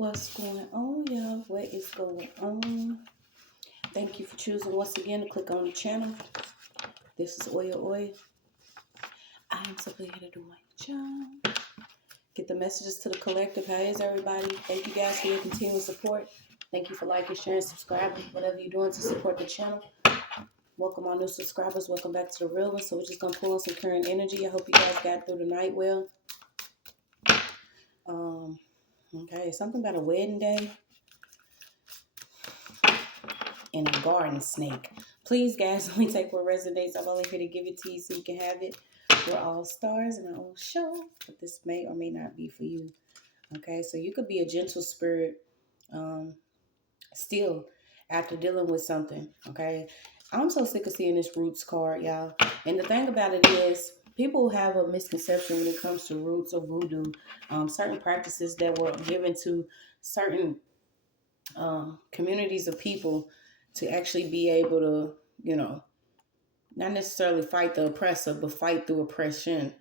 What's going on, y'all? What is going on? Thank you for choosing once again to click on the channel. This is OYAOY. I am simply here to do my job. Get the messages to the collective. How is everybody? Thank you guys for your continued support. Thank you for liking, sharing, subscribing, whatever you're doing to support the channel. Welcome all new subscribers. Welcome back to the real one. So we're just going to pull on some current energy. I hope you guys got through the night well. Okay, something about a wedding day and a garden snake. Please, guys, only take what resonates. I'm only here to give it to you so you can have it. We're all stars in our own show, but this may or may not be for you. Okay, so you could be a gentle spirit still after dealing with something. Okay, I'm so sick of seeing this roots card, y'all. And the thing about it is, people have a misconception when it comes to roots or voodoo. Certain practices that were given to certain communities of people to actually be able to, not necessarily fight the oppressor, but fight through oppression.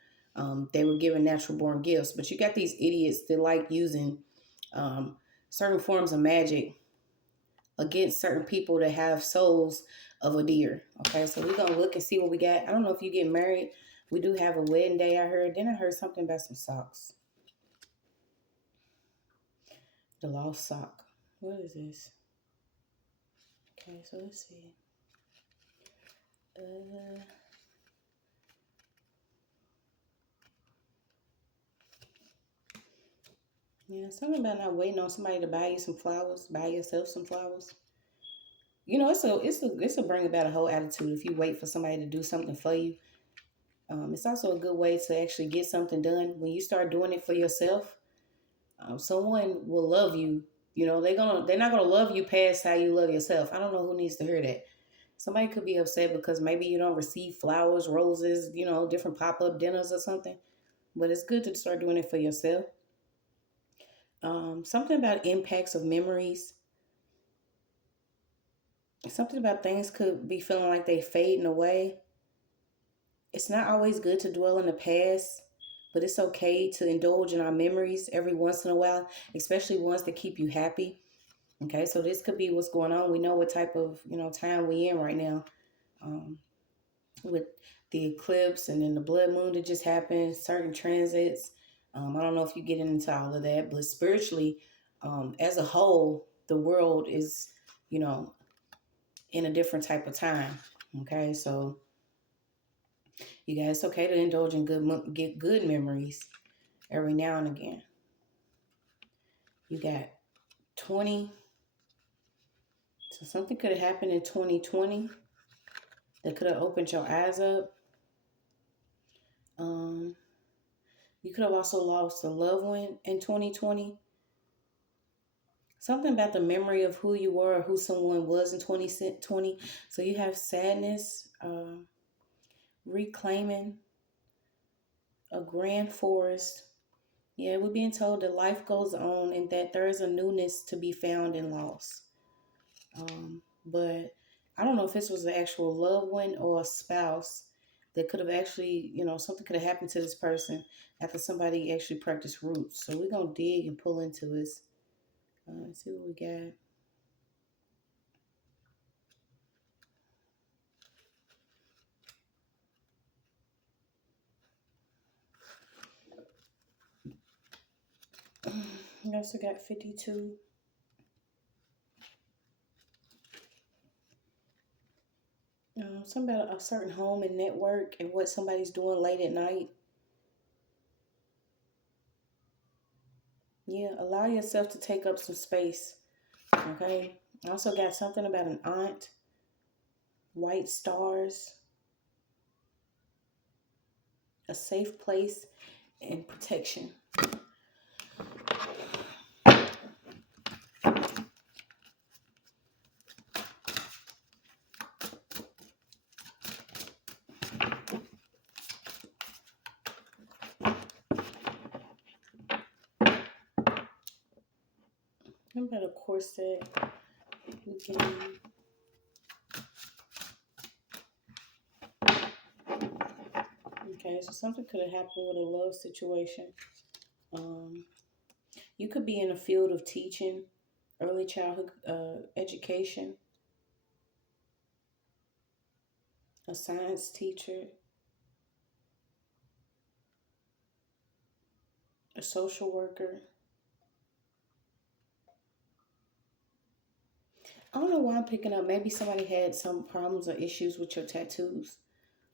They were given natural born gifts, but you got these idiots that like using certain forms of magic against certain people that have souls of a deer. Okay, so we're gonna look and see what we got. I don't know if you get married. We do have a wedding day, I heard. Then I heard something about some socks. The lost sock. What is this? Okay, so let's see. Yeah, something about not waiting on somebody to buy you some flowers, buy yourself some flowers. It's a bring about a whole attitude if you wait for somebody to do something for you. It's also a good way to actually get something done. When you start doing it for yourself, someone will love you. They're not gonna love you past how you love yourself. I don't know who needs to hear that. Somebody could be upset because maybe you don't receive flowers, roses, different pop-up dinners or something. But it's good to start doing it for yourself. Something about impacts of memories. Something about things could be feeling like they fading away. It's not always good to dwell in the past, but it's okay to indulge in our memories every once in a while, especially ones that keep you happy. Okay, so this could be what's going on. We know what type of time we in right now, with the eclipse and then the blood moon that just happened, certain transits. I don't know if you get into all of that, but spiritually, as a whole, the world is, in a different type of time. Okay, so you guys, it's okay to indulge in get good memories every now and again. You got 20. So something could have happened in 2020 that could have opened your eyes up. You could have also lost a loved one in 2020. Something about the memory of who you were or who someone was in 2020. So you have sadness, reclaiming a grand forest. Yeah, we're being told that life goes on and that there is a newness to be found in loss. But I don't know if this was an actual loved one or a spouse that could have actually, something could have happened to this person after somebody actually practiced roots. So we're going to dig and pull into this. See what we got. We also got 52. Something about a certain home and network and what somebody's doing late at night. Yeah, allow yourself to take up some space. Okay. I also got something about an aunt, white stars, a safe place, and protection. I'm about a corset. Okay, so something could have happened with a love situation. You could be in a field of teaching, early childhood education, a science teacher, a social worker. I don't know why I'm picking up. Maybe somebody had some problems or issues with your tattoos.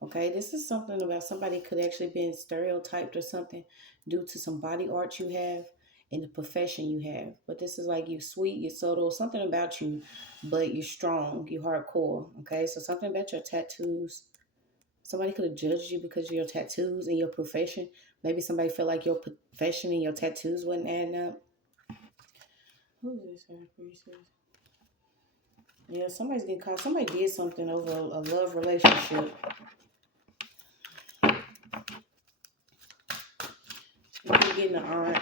Okay, this is something about somebody could actually been stereotyped or something due to some body art you have in the profession you have. But this is like you sweet, you're subtle, something about you, but you're strong, you're hardcore. Okay, so something about your tattoos. Somebody could have judged you because of your tattoos and your profession. Maybe somebody felt like your profession and your tattoos wasn't adding up. Who is this? Yeah, somebody's getting caught. Somebody did something over a love relationship. You're getting an aunt,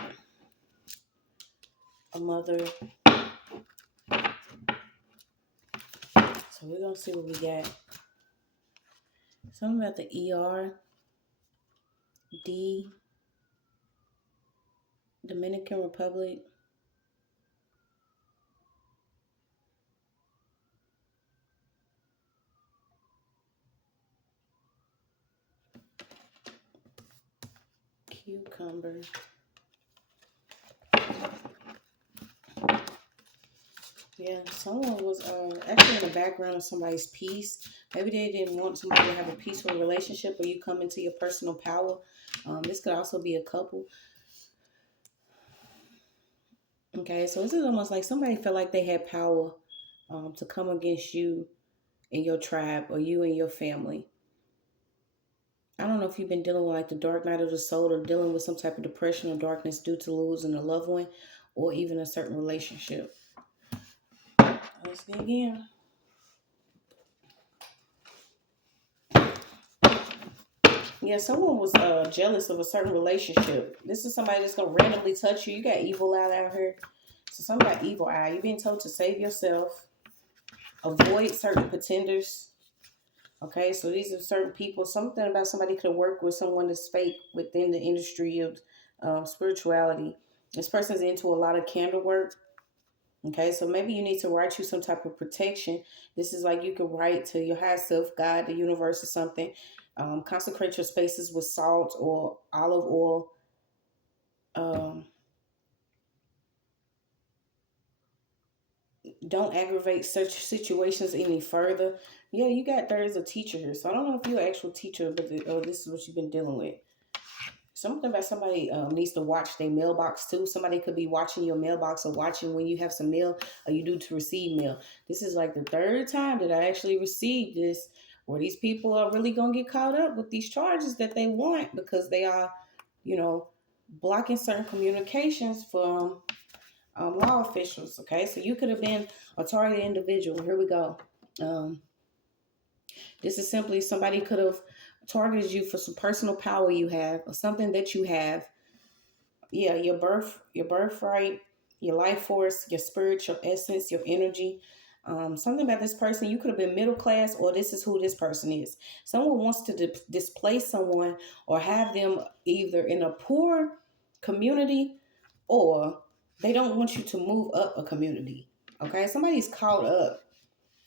a mother. So we're gonna see what we got. Something about the ER, D, Dominican Republic. Cucumber. Yeah, someone was actually in the background of somebody's peace. Maybe they didn't want somebody to have a peaceful relationship or you come into your personal power. This could also be a couple. Okay, so this is almost like somebody felt like they had power to come against you and your tribe or you and your family. I don't know if you've been dealing with like the dark night of the soul or dealing with some type of depression or darkness due to losing a loved one or even a certain relationship. Let's see again. Yeah, someone was jealous of a certain relationship. This is somebody that's going to randomly touch you. You got evil out here. So somebody got evil eye. You're being told to save yourself. Avoid certain pretenders. Okay, so these are certain people. Something about somebody could work with someone that's fake within the industry of spirituality. This person's into a lot of candle work. Okay, so maybe you need to write you some type of protection. This is like you could write to your higher self, God, the universe, or something. Consecrate your spaces with salt or olive oil. Um, don't aggravate such situations any further. Yeah, you got there is a teacher here. So I don't know if you're an actual teacher, but this is what you've been dealing with. Something about somebody needs to watch their mailbox too. Somebody could be watching your mailbox or watching when you have some mail or you do to receive mail. This is like the third time that I actually received this, where these people are really going to get caught up with these charges that they want because they are, you know, blocking certain communications from law officials. Okay, so you could have been a targeted individual. Here we go. Um, this is simply somebody could have targeted you for some personal power you have or something that you have. Yeah, your birthright, your life force, your spirit, your essence, your energy. Something about this person, you could have been middle class, or this is who this person is. Someone wants to displace someone or have them either in a poor community or they don't want you to move up a community. Okay, somebody's caught up.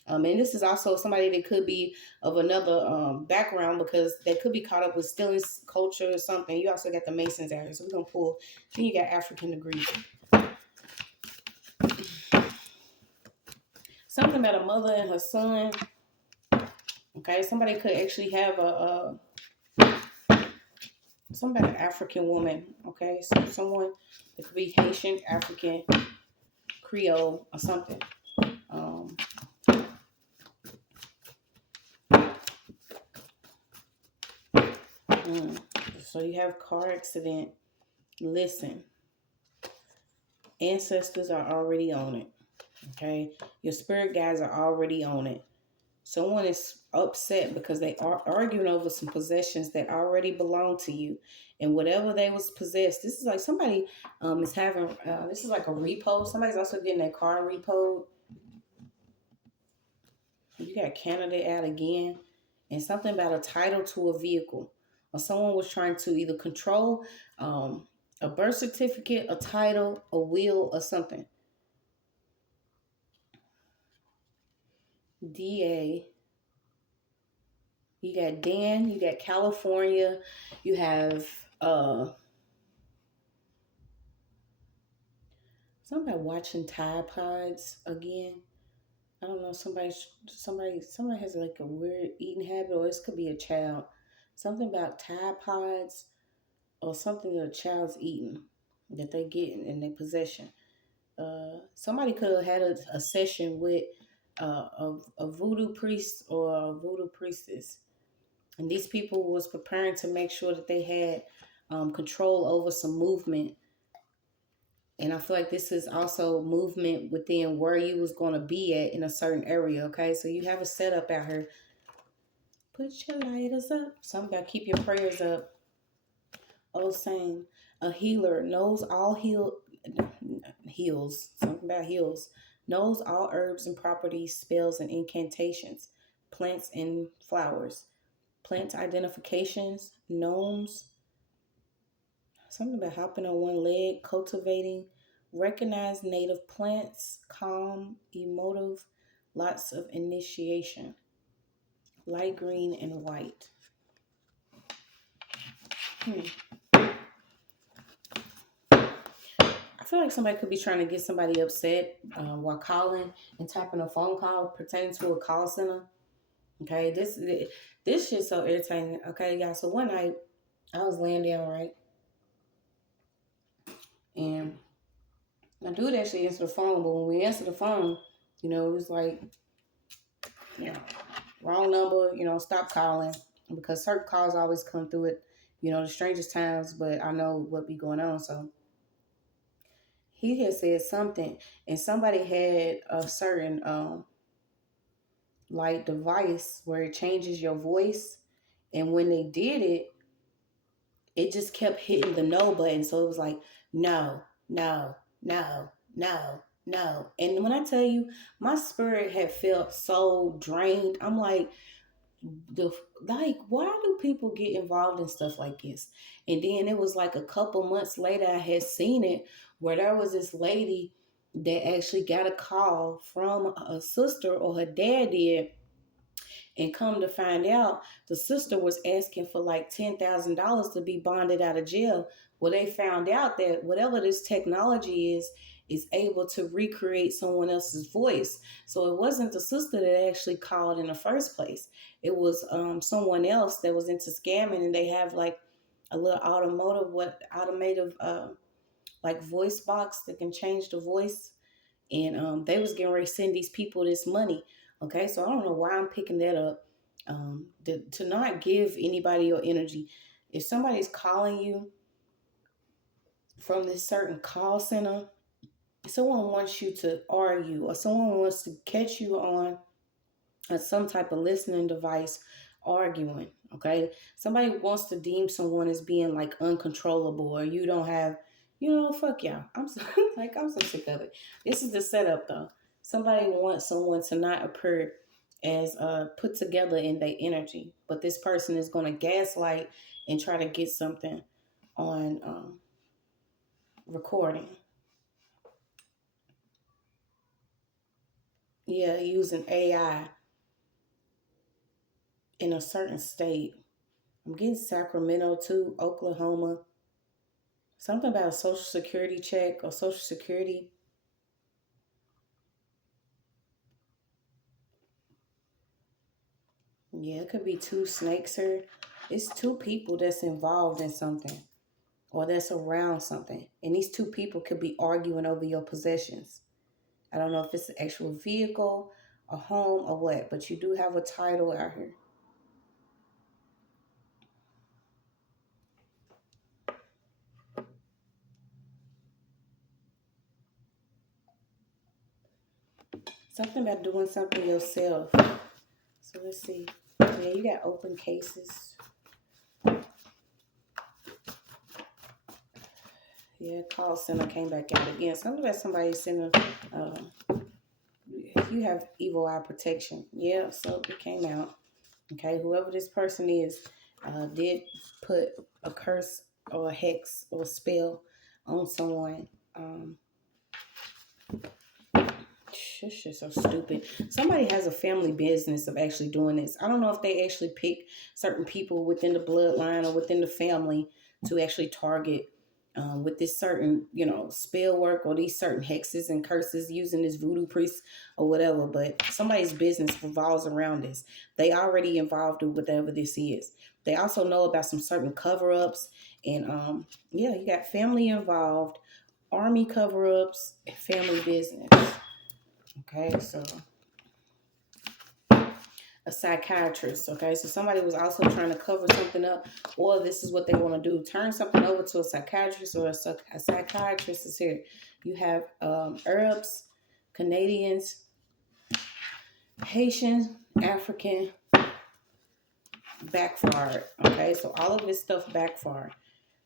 And this is also somebody that could be of another background because they could be caught up with stealing culture or something. You also got the Masons out here. So we're going to pull. Then you got African degrees. Something about a mother and her son. Okay, somebody could actually have something about an African woman. Okay, so someone that could be Haitian, African, Creole, or something. Um, so you have car accident. Listen, ancestors are already on it. Okay, your spirit guides are already on it. Someone is upset because they are arguing over some possessions that already belong to you, and whatever they was possessed. This is like somebody is having. This is like a repo. Somebody's also getting their car repoed. You got Canada out again, and something about a title to a vehicle, or someone was trying to either control A birth certificate, a title, a will, or something. DA. You got Dan, you got California, you have something about watching Tide Pods again. I don't know, somebody has like a weird eating habit, or this could be a child. Something about Tide Pods or something that a child's eating that they get in their possession. Somebody could have had a session with a voodoo priest or a voodoo priestess, and these people was preparing to make sure that they had control over some movement. And I feel like this is also movement within where you was going to be at in a certain area. Okay, so you have a setup out here. Put your lighters up. Something about keep your prayers up. Oh, same. A healer knows all heals. Something about heals. Knows all herbs and properties, spells and incantations, plants and flowers, plant identifications, gnomes. Something about hopping on one leg, cultivating, recognize native plants, calm, emotive, lots of initiation, light green and white. I feel like somebody could be trying to get somebody upset while calling and tapping a phone call pertaining to a call center. Okay, this shit's so irritating. Okay, y'all. So one night I was laying down, right, and my dude actually answered the phone. But when we answered the phone, it was like, you know, wrong number. Stop calling, because certain calls always come through it. The strangest times, but I know what be going on. So he had said something, and somebody had a certain like device where it changes your voice, and when they did it, it just kept hitting the no button. So it was like, no, no, no, no, no. And when I tell you, my spirit had felt so drained. I'm like, why do people get involved in stuff like this? And then it was like a couple months later, I had seen it where there was this lady that actually got a call from a sister, or her dad did. And come to find out, the sister was asking for like $10,000 to be bonded out of jail. Well, they found out that whatever this technology is able to recreate someone else's voice. So it wasn't the sister that actually called in the first place. It was someone else that was into scamming, and they have like a little automated like voice box that can change the voice, and they was getting ready to send these people this money. Okay, so I don't know why I'm picking that up. To not give anybody your energy. If somebody's calling you from this certain call center, someone wants you to argue, or someone wants to catch you on some type of listening device arguing. Okay, somebody wants to deem someone as being like uncontrollable, or you don't have, fuck y'all. I'm so I'm so sick of it. This is the setup though. Somebody wants someone to not appear as put together in their energy, but this person is going to gaslight and try to get something on recording. Yeah, using AI in a certain state. I'm getting Sacramento too, Oklahoma. Something about a social security check or social security. Yeah, it could be two snakes here. It's two people that's involved in something, or that's around something. And these two people could be arguing over your possessions. I don't know if it's an actual vehicle, a home, or what, but you do have a title out here. Something about doing something yourself. So let's see. Yeah, you got open cases. Yeah, call center came back out again. Something about somebody sending, you have evil eye protection. Yeah, so it came out. Okay, whoever this person is did put a curse or a hex or a spell on someone. It's just so stupid. Somebody has a family business of actually doing this. I don't know if they actually pick certain people within the bloodline or within the family to actually target with this certain, spell work or these certain hexes and curses using this voodoo priest or whatever. But somebody's business revolves around this. They already involved with whatever this is. They also know about some certain cover-ups and you got family involved, army cover-ups, family business. Okay, so a psychiatrist. Okay, so somebody was also trying to cover something up, or this is what they want to do: turn something over to a psychiatrist, or a psychiatrist is here. You have Arabs, Canadians, Haitians, African, backfired. Okay, so all of this stuff backfired.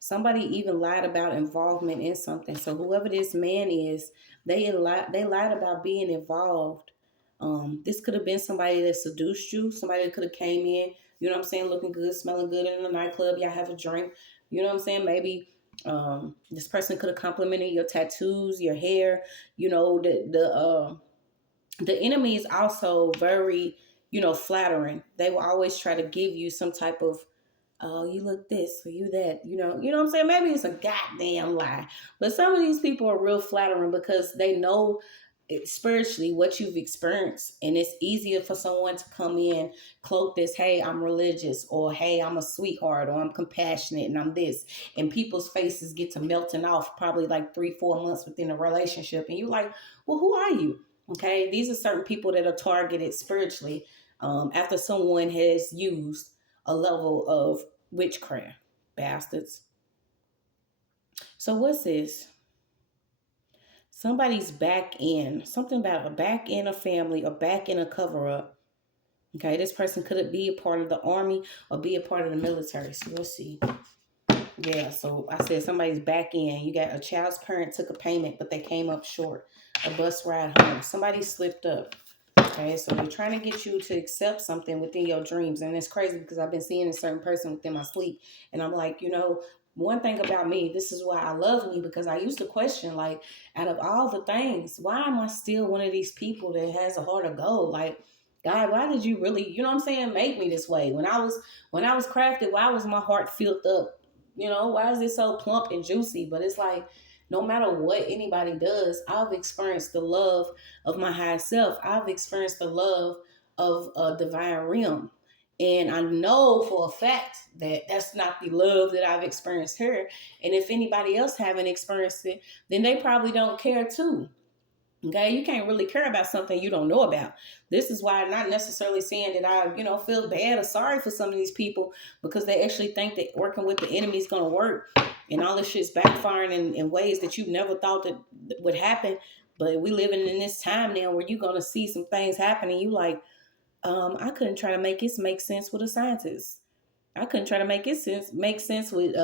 Somebody even lied about involvement in something. So whoever this man is, they lied about being involved. This could have been somebody that seduced you, somebody that could have came in, looking good, smelling good in a nightclub. Y'all have a drink. You know what I'm saying? Maybe this person could have complimented your tattoos, your hair. The enemy is also very, flattering. They will always try to give you some type of, oh, you look this or you that, you know what I'm saying? Maybe it's a goddamn lie. But some of these people are real flattering because they know spiritually what you've experienced, and it's easier for someone to come in cloak this, hey, I'm religious, or hey, I'm a sweetheart, or I'm compassionate, and I'm this, and people's faces get to melting off probably like 3-4 months within a relationship, and you're like, well, who are you? Okay, these are certain people that are targeted spiritually after someone has used a level of witchcraft. Bastards. So what's this? Somebody's back in. Something about a back in a family or back in a cover up. Okay, this person could be a part of the army or be a part of the military. So let's see. Yeah, so I said somebody's back in. You got a child's parent took a payment, but they came up short. A bus ride home. Somebody slipped up. Okay, so they're trying to get you to accept something within your dreams. And it's crazy because I've been seeing a certain person within my sleep. And I'm like, one thing about me, this is why I love me, because I used to question, like, out of all the things, why am I still one of these people that has a heart of gold? Like, God, why did you really, make me this way? When I was crafted, why was my heart filled up? Why is it so plump and juicy? But it's like, no matter what anybody does, I've experienced the love of my higher self. I've experienced the love of a divine realm. And I know for a fact that that's not the love that I've experienced here. And if anybody else haven't experienced it, then they probably don't care too. Okay, you can't really care about something you don't know about. This is why I'm not necessarily saying that I, feel bad or sorry for some of these people, because they actually think that working with the enemy is going to work, and all this shit's backfiring in ways that you never thought that would happen. But we living in this time now where you're going to see some things happening. You like, I couldn't try to make it make sense with a scientist. I couldn't try to make sense with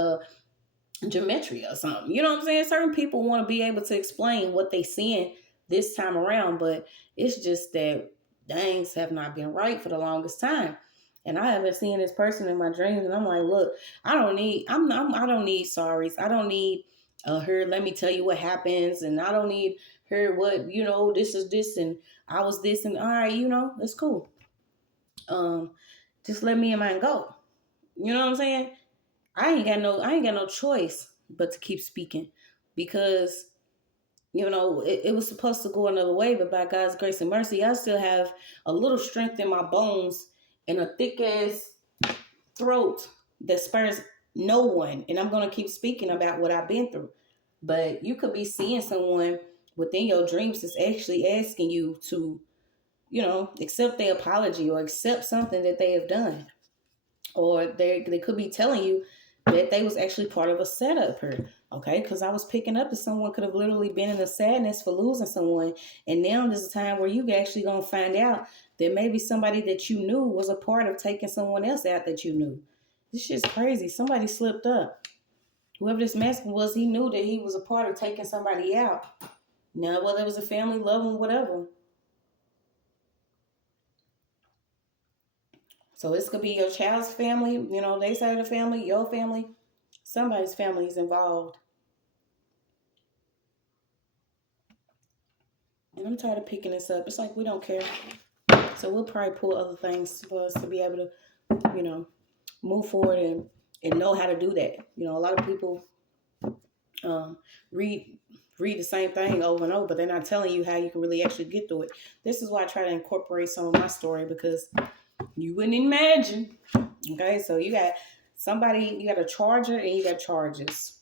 geometry or something. You know what I'm saying? Certain people want to be able to explain what they seeing this time around, but it's just that things have not been right for the longest time. And I haven't seen this person in my dreams, and I'm like, look, I don't need sorries. I don't need her. Let me tell you what happens, and I don't need her. What this is this, and I was this, and all right, it's cool. Just let me and mine go. You know what I'm saying? I ain't got no choice but to keep speaking, because it was supposed to go another way, but by God's grace and mercy, I still have a little strength in my bones and a thick ass throat that spares no one. And I'm going to keep speaking about what I've been through. But you could be seeing someone within your dreams that's actually asking you to, accept their apology or accept something that they have done. Or they could be telling you that they was actually part of a setup here. Okay, because I was picking up that someone could have literally been in a sadness for losing someone, and now there's a time where you actually gonna find out that maybe somebody that you knew was a part of taking someone else out that you knew. This shit's crazy. Somebody slipped up. Whoever this masculine was, he knew that he was a part of taking somebody out. Now, whether it was a family, loved one, whatever. So this could be your child's family, they side of the family, your family. Somebody's family is involved. I'm tired of picking this up. It's like we don't care. So we'll probably pull other things for us to be able to, move forward and know how to do that. A lot of people um, read read the same thing over and over, but they're not telling you how you can really actually get through it. This is why I try to incorporate some of my story, because you wouldn't imagine. Okay, so you got a charger and you got charges.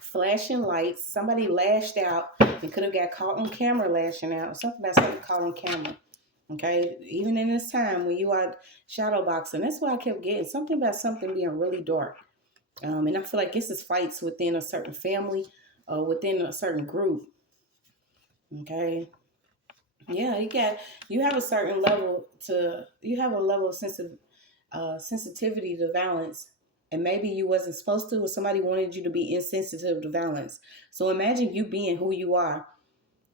Flashing lights. Somebody lashed out and could have got caught on camera lashing out. Something about something caught on camera. Okay, even in this time when you are shadow boxing, that's what I kept getting. Something about something being really dark. And I feel like this is fights within a certain family, within a certain group. Okay. Yeah, you have a certain level you have a level of sensitivity to violence, and maybe you wasn't supposed to, or somebody wanted you to be insensitive to violence. So imagine you being who you are,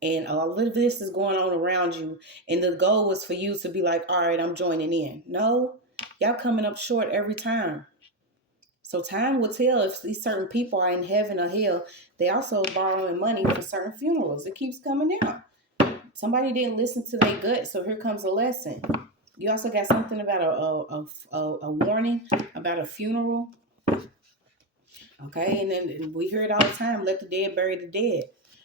and all of this is going on around you, and the goal was for you to be like, all right, I'm joining in. No, y'all coming up short every time. So time will tell if these certain people are in heaven or hell. They also borrowing money for certain funerals. It keeps coming down. Somebody didn't listen to their gut, so here comes a lesson. You also got something about a warning about a funeral. Okay, and then we hear it all the time, let the dead bury the dead.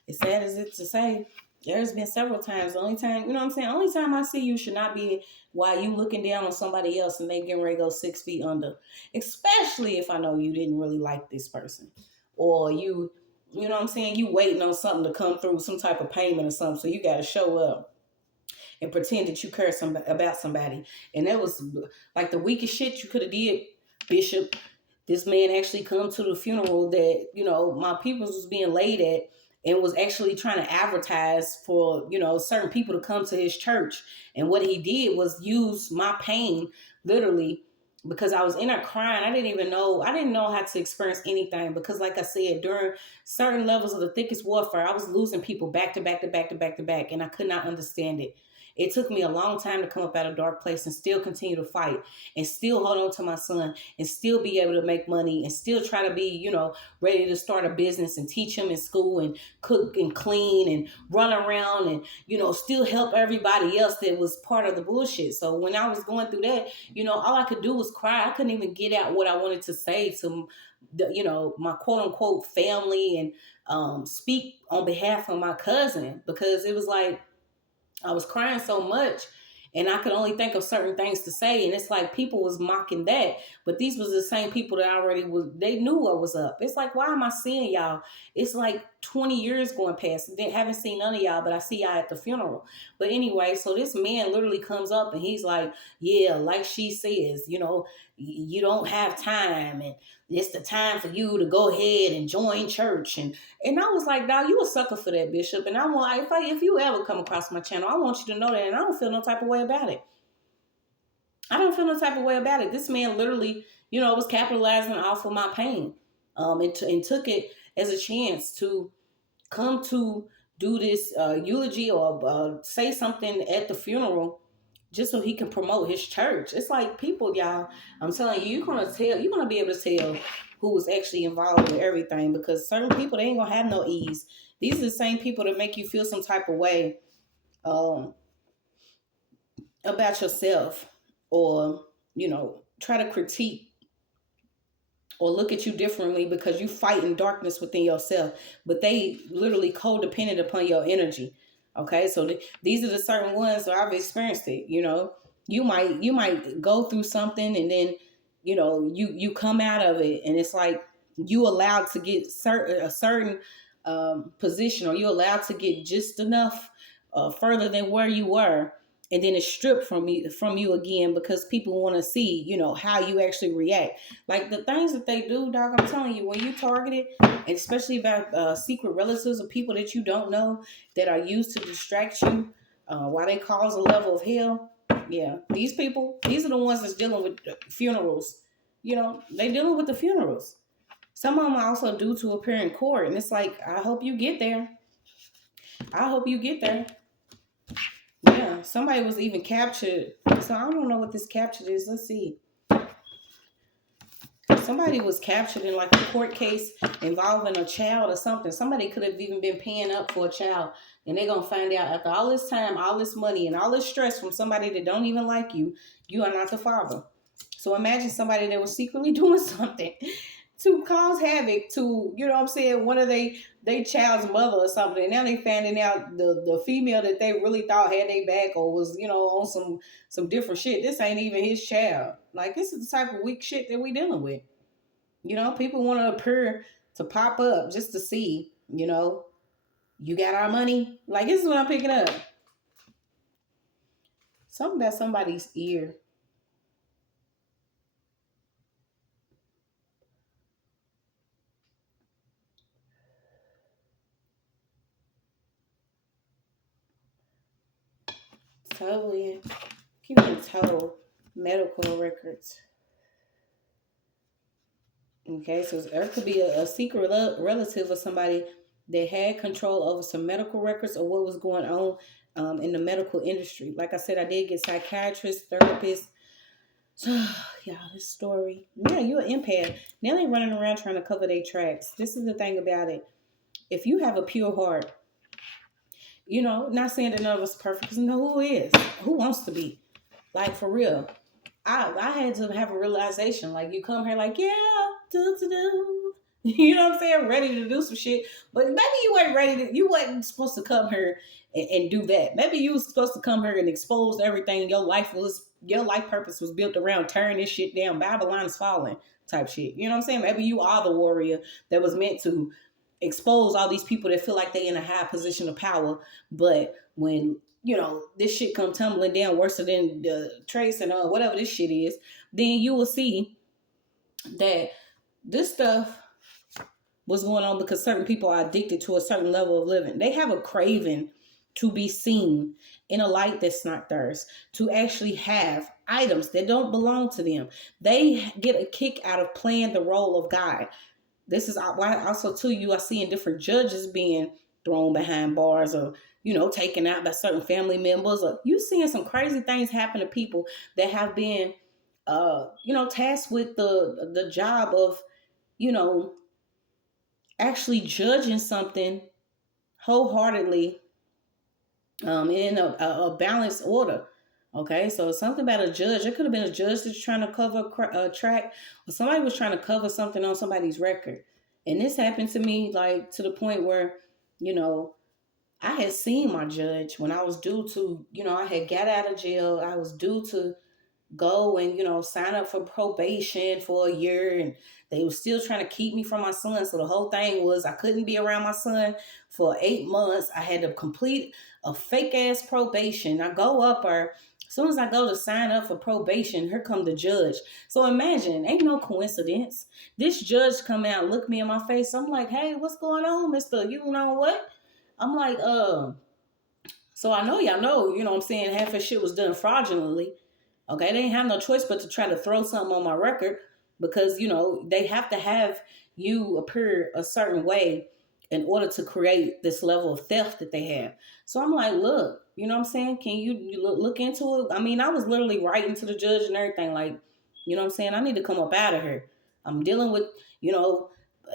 As sad as it's to say, there's been several times. The only time, you know what I'm saying? Only time I see you should not be while you looking down on somebody else and they getting ready to go 6 feet under. Especially if I know you didn't really like this person. Or you know what I'm saying? You waiting on something to come through, some type of payment or something. So you got to show up and pretend that you care about somebody. And that was like the weakest shit you could have did, Bishop. This man actually come to the funeral that, my peoples was being laid at, and was actually trying to advertise for, certain people to come to his church. And what he did was use my pain, literally, because I was in there crying. I didn't know how to experience anything, because like I said, during certain levels of the thickest warfare, I was losing people back to back to back to back to back, and I could not understand it. It took me a long time to come up out of a dark place and still continue to fight and still hold on to my son and still be able to make money and still try to be, ready to start a business and teach him in school and cook and clean and run around and, still help everybody else that was part of the bullshit. So when I was going through that, all I could do was cry. I couldn't even get out what I wanted to say to my quote unquote family and speak on behalf of my cousin, because it was like, I was crying so much and I could only think of certain things to say. And it's like people was mocking that. But these was the same people that they knew what was up. It's like, why am I seeing y'all? It's like 20 years going past. I haven't seen none of y'all, but I see y'all at the funeral. But anyway, so this man literally comes up and he's like, yeah, like she says, you don't have time. And it's the time for you to go ahead and join church. And I was like, dog, you a sucker for that, Bishop. And if you ever come across my channel, I want you to know that. And I don't feel no type of way about it. This man literally, was capitalizing off of my pain, and took it as a chance to come to do this eulogy or say something at the funeral, just so he can promote his church. It's like, people, y'all, I'm telling you, you're going to be able to tell who was actually involved with everything, because certain people, they ain't going to have no ease. These are the same people that make you feel some type of way about yourself, or, try to critique or look at you differently because you fight in darkness within yourself, but they literally codependent upon your energy. Okay, so these are the certain ones that I've experienced it. You might go through something, and then you come out of it, and it's like you allowed to get a certain position, or you allowed to get just enough further than where you were, and then it's stripped from you again, because people want to see, how you actually react. Like the things that they do, dog, I'm telling you, when you target it, and especially about secret relatives of people that you don't know that are used to distract you, while they cause a level of hell. Yeah, these are the ones that's dealing with funerals. They dealing with the funerals. Some of them also due to appear in court, and it's like, I hope you get there. Yeah, somebody was even captured. So I don't know what this captured is. Let's see. Somebody was captured in like a court case involving a child or something. Somebody could have even been paying up for a child. And they're going to find out after all this time, all this money, and all this stress from somebody that don't even like you, you are not the father. So imagine somebody that was secretly doing something to cause havoc to, you know what I'm saying, one of they child's mother or something. And now they finding out the female that they really thought had their back or was, you know, on some different shit. This ain't even his child. Like, this is the type of weak shit that we dealing with. You know, people want to appear to pop up just to see, you know, you got our money. Like, this is what I'm picking up. Something about somebody's ear. Totally. Keeping total medical records. Okay, so there could be a secret relative of somebody that had control over some medical records or what was going on in the medical industry. Like I said, I did get psychiatrists, therapists. So, yeah, this story. Yeah, you're an empath. Now they running around trying to cover their tracks. This is the thing about it. If you have a pure heart, you know, not saying that none of us are perfect, because no, who is? Who wants to be? Like, for real. I had to have a realization. Like, you come here like, yeah, do. You know what I'm saying? Ready to do some shit. But maybe you wasn't supposed to come here and do that. Maybe you was supposed to come here and expose everything. Your life purpose was built around tearing this shit down. Babylon's falling type shit. You know what I'm saying? Maybe you are the warrior that was meant to expose all these people that feel like they in a high position of power. But when, you know, this shit come tumbling down worse than the trace and whatever this shit is, then you will see that this stuff was going on because certain people are addicted to a certain level of living. They have a craving to be seen in a light that's not theirs, to actually have items that don't belong to them. They get a kick out of playing the role of God. This is why also too you are seeing different judges being thrown behind bars or, you know, taken out by certain family members, or you seeing some crazy things happen to people that have been you know, tasked with the job of, you know, actually judging something wholeheartedly in a balanced order. Okay, so something about a judge. It could have been a judge that's trying to cover a track, or somebody was trying to cover something on somebody's record. And this happened to me, like, to the point where, you know, I had seen my judge when I was due to, you know, I had got out of jail. I was due to go and, you know, sign up for probation for a year, and they were still trying to keep me from my son. So the whole thing was I couldn't be around my son for 8 months. I had to complete a fake ass probation. I go up there. As soon as I go to sign up for probation, here come the judge. So imagine, ain't no coincidence. This judge come out, look me in my face. I'm like, hey, what's going on, Mr. You know what? I'm like, so I know y'all know, you know what I'm saying, half of shit was done fraudulently. Okay, they ain't have no choice but to try to throw something on my record because, you know, they have to have you appear a certain way in order to create this level of theft that they have. So I'm like, look, you know what I'm saying? Can you look into it? I mean, I was literally writing to the judge and everything like, you know what I'm saying? I need to come up out of here. I'm dealing with, you know,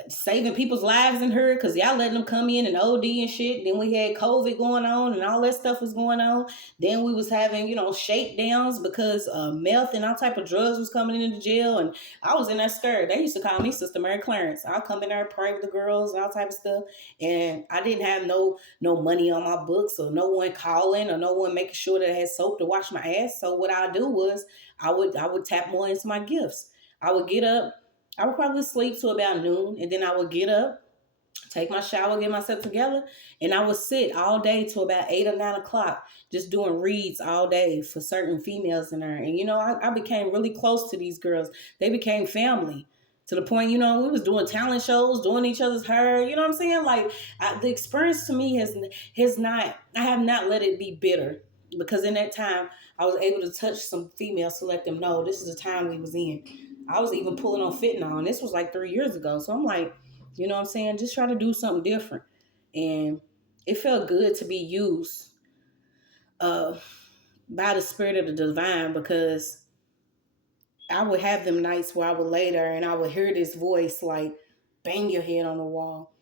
saving people's lives in her because y'all letting them come in and OD and shit. Then we had COVID going on and all that stuff was going on. Then we was having, you know, shakedowns because meth and all type of drugs was coming into jail. And I was in that scared. They used to call me Sister Mary Clarence. I'll come in there and pray with the girls and all type of stuff. And I didn't have no money on my books or no one calling or no one making sure that I had soap to wash my ass. So what I do was I would tap more into my gifts. I would get up. I would probably sleep till about noon, and then I would get up, take my shower, get myself together, and I would sit all day till about 8 or 9 o'clock, just doing reads all day for certain females in there. And, you know, I became really close to these girls. They became family to the point, you know, we was doing talent shows, doing each other's hair. You know what I'm saying? Like, the experience to me has not, I have not let it be bitter, because in that time, I was able to touch some females to let them know this is the time we was in. I was even pulling on fentanyl, and this was like 3 years ago. So I'm like, you know what I'm saying? Just try to do something different. And it felt good to be used by the spirit of the divine, because I would have them nights where I would lay there and I would hear this voice like, bang your head on the wall.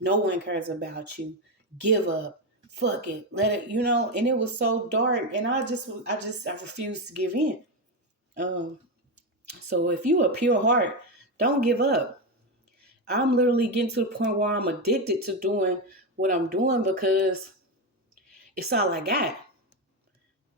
No one cares about you. Give up. Fuck it. Let it, and it was so dark and I refused to give in. Um, so if you a pure heart, don't give up. I'm literally getting to the point where I'm addicted to doing what I'm doing because it's all I got.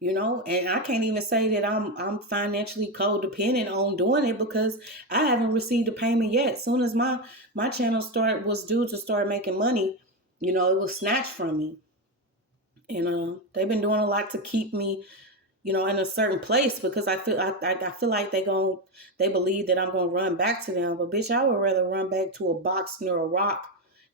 And I can't even say that I'm financially codependent on doing it because I haven't received a payment yet. Soon as my channel was due to start making money, it was snatched from me. And they've been doing a lot to keep me, in a certain place because I feel like they believe that I'm gonna run back to them. But bitch, I would rather run back to a box near a rock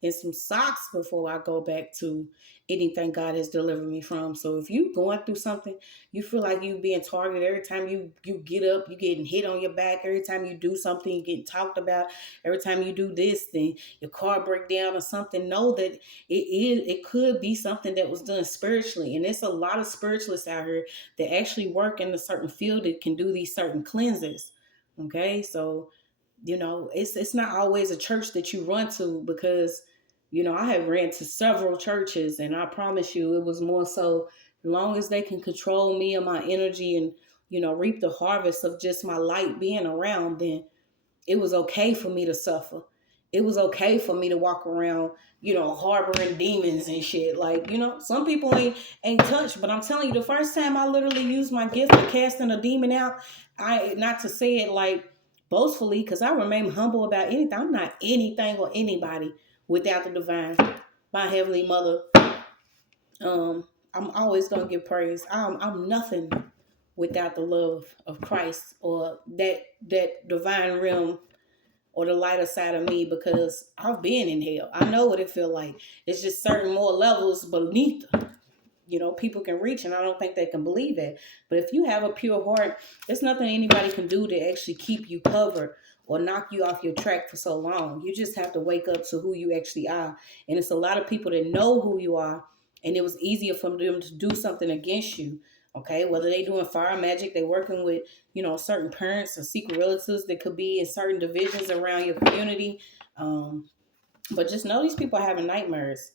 and some socks before I go back to anything God has delivered me from. So if you going through something, you feel like you being targeted every time you get up, you getting hit on your back. Every time you do something, you getting talked about. Every time you do this, then your car break down or something. Know that it could be something that was done spiritually. And there's a lot of spiritualists out here that actually work in a certain field that can do these certain cleanses. Okay, so it's not always a church that you run to because I have ran to several churches and I promise you it was more so as long as they can control me and my energy and reap the harvest of just my light being around, then it was okay for me to suffer. It was okay for me to walk around, harboring demons and shit. Like, some people ain't touched, but I'm telling you, the first time I literally used my gift of casting a demon out, not to say it like boastfully, because I remain humble about anything. I'm not anything or anybody without the divine, my heavenly mother. I'm always gonna give praise. I'm nothing without the love of Christ or that divine realm or the lighter side of me because I've been in hell. I know what it feels like. It's just certain more levels beneath, people can reach, and I don't think they can believe it. But if you have a pure heart, there's nothing anybody can do to actually keep you covered or knock you off your track for so long. You just have to wake up to who you actually are. And it's a lot of people that know who you are, and it was easier for them to do something against you. Okay, whether they doing fire magic, they working with, certain parents or secret relatives that could be in certain divisions around your community. But just know these people are having nightmares.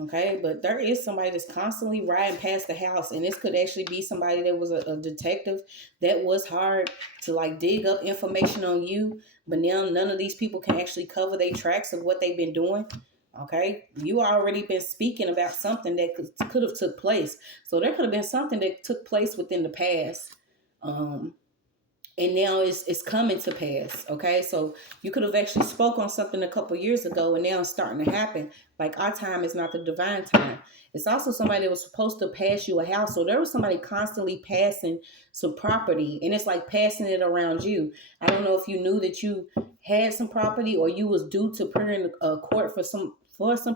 Okay, but there is somebody that's constantly riding past the house, and this could actually be somebody that was a detective that was hired to like dig up information on you. But now none of these people can actually cover their tracks of what they've been doing. Okay, you already been speaking about something that could have took place, so there could have been something that took place within the past. And now it's coming to pass. Okay, so you could have actually spoke on something a couple years ago, and now it's starting to happen. Like our time is not the divine time. It's also somebody that was supposed to pass you a house. So there was somebody constantly passing some property, and it's like passing it around you. I don't know if you knew that you had some property, or you was due to put in a court for some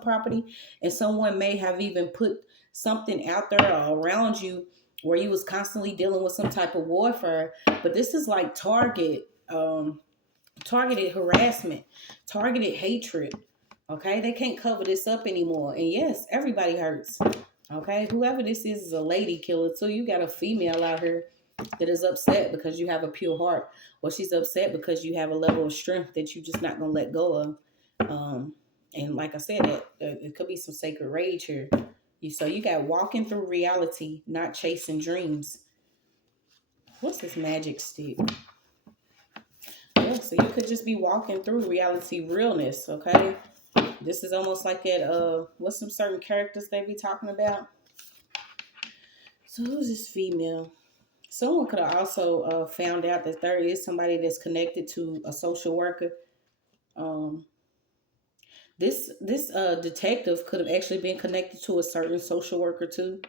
property, and someone may have even put something out there or around you where you was constantly dealing with some type of warfare. But this is like targeted harassment, targeted hatred. Okay, they can't cover this up anymore. And yes, everybody hurts. Okay, whoever this is a lady killer too. You got a female out here that is upset because you have a pure heart, or she's upset because you have a level of strength that you're just not gonna let go of. And like I said, it could be some sacred rage here. So you got walking through reality, not chasing dreams. What's this magic stick? Yeah, so you could just be walking through reality realness, okay? This is almost like that, what's some certain characters they be talking about? So who's this female? Someone could have also found out that there is somebody that's connected to a social worker. This detective could have actually been connected to a certain social worker too.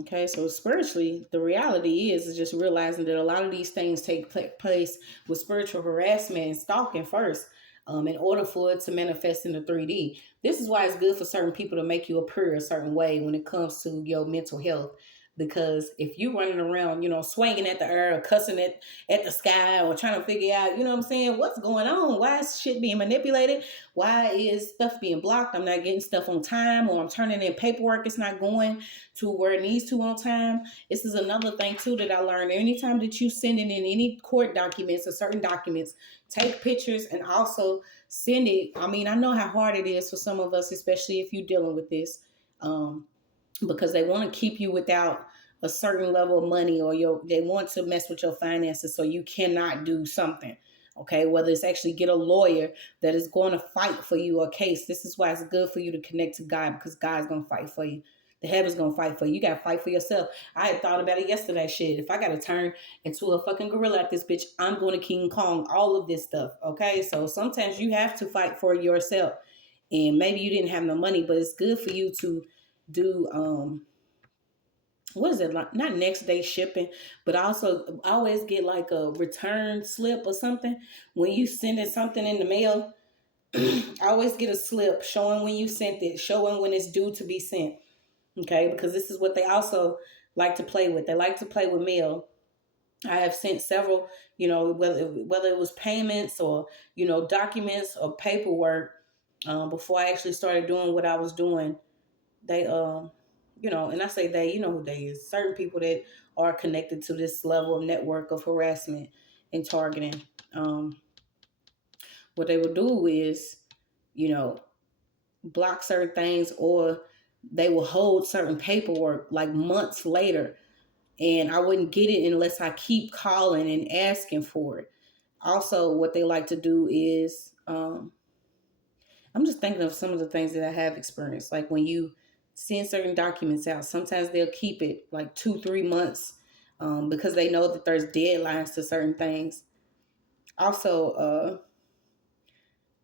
Okay, so spiritually, the reality is just realizing that a lot of these things take place with spiritual harassment and stalking first, in order for it to manifest in the 3D. This is why it's good for certain people to make you appear a certain way when it comes to your mental health. Because if you running around, swinging at the air or cussing at the sky or trying to figure out, what I'm saying, what's going on? Why is shit being manipulated? Why is stuff being blocked? I'm not getting stuff on time, or I'm turning in paperwork. It's not going to where it needs to on time. This is another thing too that I learned. Anytime that you sending in any court documents or certain documents, take pictures and also send it. I mean, I know how hard it is for some of us, especially if you're dealing with this. Because they want to keep you without a certain level of money, or they want to mess with your finances so you cannot do something. Okay, whether it's actually get a lawyer that is going to fight for you a case. This is why it's good for you to connect to God, because God's going to fight for you. The heaven's going to fight for you. You got to fight for yourself. I had thought about it yesterday. Shit, if I got to turn into a fucking gorilla at this bitch, I'm going to King Kong all of this stuff. Okay, so sometimes you have to fight for yourself. And maybe you didn't have no money, but it's good for you to do what is it, like, not next day shipping, but also always get like a return slip or something when you sending something in the mail. I always get a slip showing when you sent it, showing when it's due to be sent. Okay, because this is what they also like to play with. They like to play with mail. I have sent several, whether it was payments or documents or paperwork, before I actually started doing what I was doing. They and I say they, who they is, certain people that are connected to this level of network of harassment and targeting. What they will do is, block certain things, or they will hold certain paperwork like months later, and I wouldn't get it unless I keep calling and asking for it. Also, what they like to do is, I'm just thinking of some of the things that I have experienced. Like when you send certain documents out, sometimes they'll keep it like 2-3 months, because they know that there's deadlines to certain things. Also,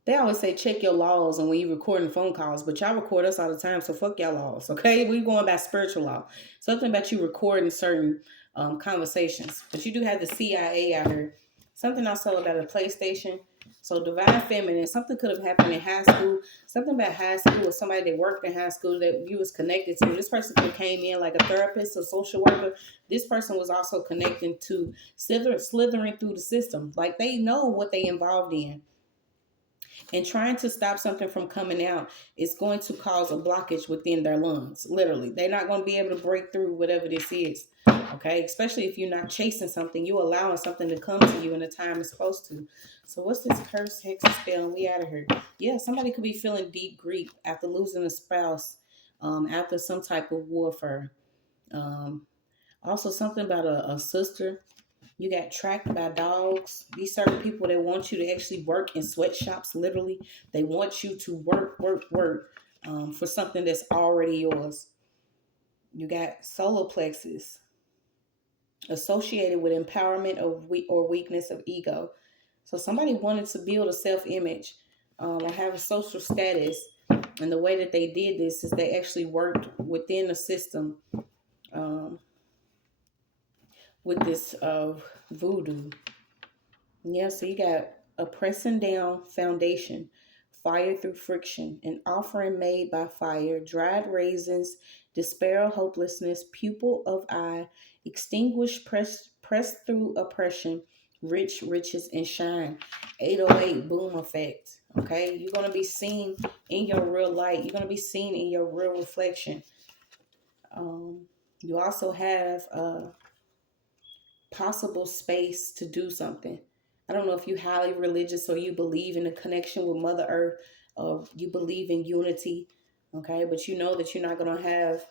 they always say check your laws and when you recording phone calls, but y'all record us all the time, so fuck y'all laws, okay? We going by spiritual law. Something about you recording certain conversations, but you do have the CIA out here. Something I saw about a PlayStation. So divine feminine, something could have happened in high school. Something about high school or somebody that worked in high school that you was connected to. This person could have came in like a therapist or social worker. This person was also connecting to slithering through the system. Like they know what they involved in. And trying to stop something from coming out is going to cause a blockage within their lungs. Literally, they're not going to be able to break through whatever this is. Okay, especially if you're not chasing something, you're allowing something to come to you in the time it's supposed to. So what's this curse, hex, spell, and we out of here? Yeah, somebody could be feeling deep grief after losing a spouse, after some type of warfare. Also something about a sister. You got tracked by dogs. These certain people that want you to actually work in sweatshops, literally. They want you to work for something that's already yours. You got solar plexus associated with empowerment or weakness of ego. So somebody wanted to build a self-image, or have a social status. And the way that they did this is they actually worked within the system, with this voodoo. Yeah, so you got a pressing down foundation, fire through friction, an offering made by fire, dried raisins, despair, hopelessness, pupil of eye, extinguished, pressed through oppression, rich riches and shine. 808 boom effect. Okay, you're gonna be seen in your real light. You're gonna be seen in your real reflection. You also have possible space to do something. I don't know if you're highly religious or you believe in a connection with Mother Earth, or you believe in unity, okay? But you know that you're not going to have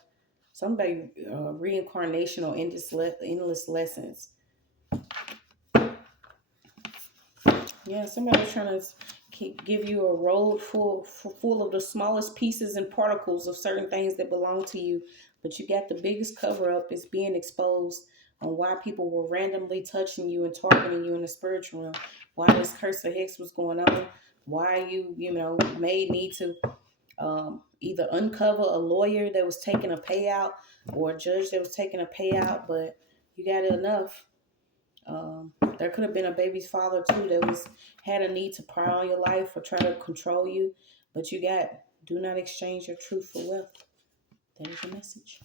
somebody reincarnation or endless lessons. Yeah, somebody's trying to give you a road full of the smallest pieces and particles of certain things that belong to you, but you got the biggest cover up is being exposed on why people were randomly touching you and targeting you in the spiritual realm, why this curse of hex was going on, why you may need to either uncover a lawyer that was taking a payout or a judge that was taking a payout, but you got enough. There could have been a baby's father too that had a need to pry on your life or try to control you, but you got do not exchange your truth for wealth. That is your message.